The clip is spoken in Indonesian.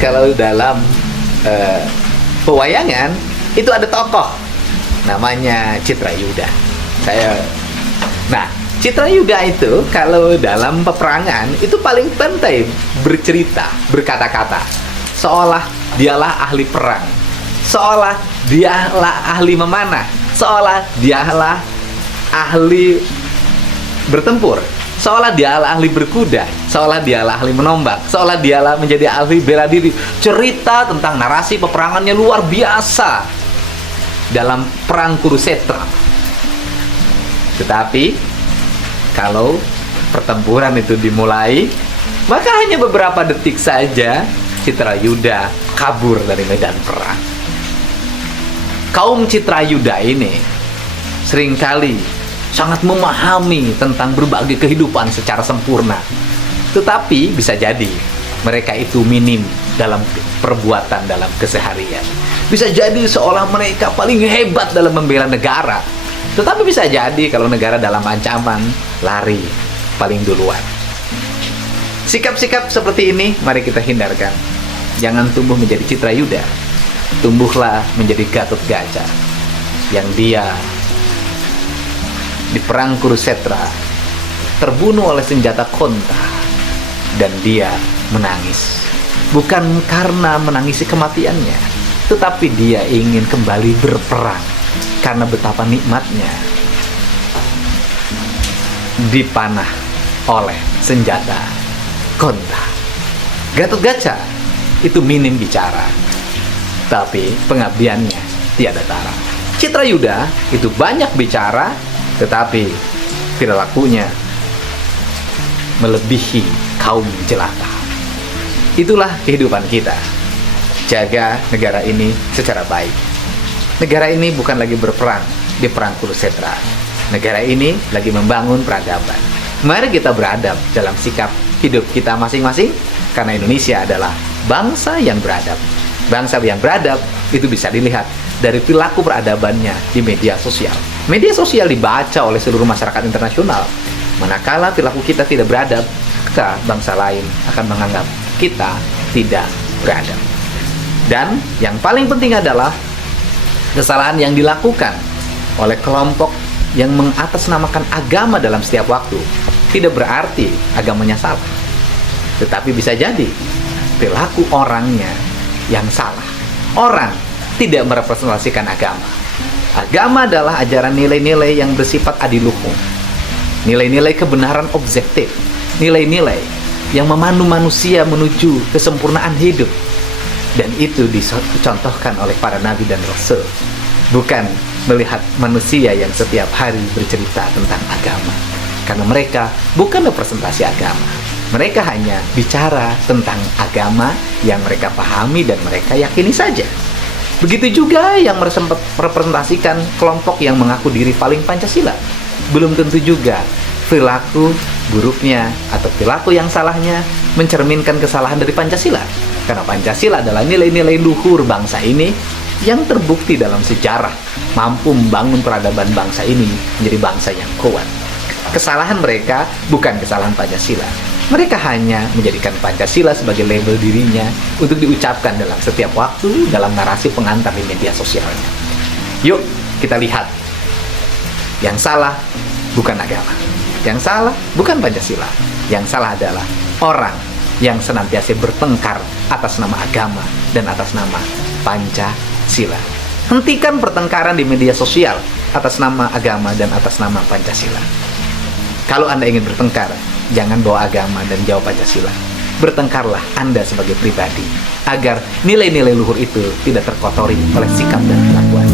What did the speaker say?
Kalau dalam pewayangan itu ada tokoh namanya Citrayuda. Nah, Citrayuda itu kalau dalam peperangan itu paling pandai bercerita, berkata-kata, seolah dialah ahli perang, seolah dialah ahli memanah, seolah dialah ahli bertempur, seolah dialah ahli berkuda, seolah dialah ahli menombak, seolah dialah menjadi ahli bela diri. Cerita tentang narasi peperangannya luar biasa dalam perang Kurusetra. Tetapi kalau pertempuran itu dimulai, maka hanya beberapa detik saja Citrayuda kabur dari medan perang. Kaum Citrayuda ini seringkali sangat memahami tentang berbagai kehidupan secara sempurna. Tetapi bisa jadi mereka itu minim dalam perbuatan dalam keseharian. Bisa jadi seolah mereka paling hebat dalam membela negara. Tetapi bisa jadi kalau negara dalam ancaman, lari paling duluan. Sikap-sikap seperti ini mari kita hindarkan. Jangan tumbuh menjadi Citrayuda. Tumbuhlah menjadi Gatotkaca yang dia di perang Kurusetra terbunuh oleh senjata Konta dan dia menangis. Bukan karena menangisi kematiannya, tetapi dia ingin kembali berperang karena betapa nikmatnya dipanah oleh senjata Konta. Gatotkaca itu minim bicara, tapi pengabdiannya tiada tara. Citrayuda itu banyak bicara, tetapi perilakunya melebihi kaum jelata. Itulah kehidupan kita. Jaga negara ini secara baik. Negara ini bukan lagi berperang di perang Kurusetra. Negara ini lagi membangun peradaban. Mari kita beradab dalam sikap hidup kita masing-masing, karena Indonesia adalah bangsa yang beradab. Bangsa yang beradab itu bisa dilihat dari perilaku peradabannya di media sosial. Media sosial dibaca oleh seluruh masyarakat internasional. Manakala perilaku kita tidak beradab, maka bangsa lain akan menganggap kita tidak beradab. Dan yang paling penting adalah kesalahan yang dilakukan oleh kelompok yang mengatasnamakan agama dalam setiap waktu tidak berarti agamanya salah. Tetapi bisa jadi perilaku orangnya yang salah. Orang tidak merepresentasikan agama. Agama adalah ajaran nilai-nilai yang bersifat adiluhung, nilai-nilai kebenaran objektif, nilai-nilai yang memandu manusia menuju kesempurnaan hidup. Dan itu dicontohkan oleh para nabi dan rasul, bukan melihat manusia yang setiap hari bercerita tentang agama, karena mereka bukan representasi agama. Mereka hanya bicara tentang agama yang mereka pahami dan mereka yakini saja. Begitu juga yang merepresentasikan kelompok yang mengaku diri paling Pancasila. Belum tentu juga perilaku buruknya atau perilaku yang salahnya mencerminkan kesalahan dari Pancasila. Karena Pancasila adalah nilai-nilai luhur bangsa ini yang terbukti dalam sejarah mampu membangun peradaban bangsa ini menjadi bangsa yang kuat. Kesalahan mereka bukan kesalahan Pancasila. Mereka hanya menjadikan Pancasila sebagai label dirinya untuk diucapkan dalam setiap waktu dalam narasi pengantar di media sosialnya. Yuk, kita lihat. Yang salah bukan agama. Yang salah bukan Pancasila. Yang salah adalah orang yang senantiasa bertengkar atas nama agama dan atas nama Pancasila. Hentikan pertengkaran di media sosial atas nama agama dan atas nama Pancasila. Kalau Anda ingin bertengkar, jangan bawa agama dan jawab Pancasila. Bertengkarlah Anda sebagai pribadi, agar nilai-nilai luhur itu tidak terkotori oleh sikap dan kelakuan.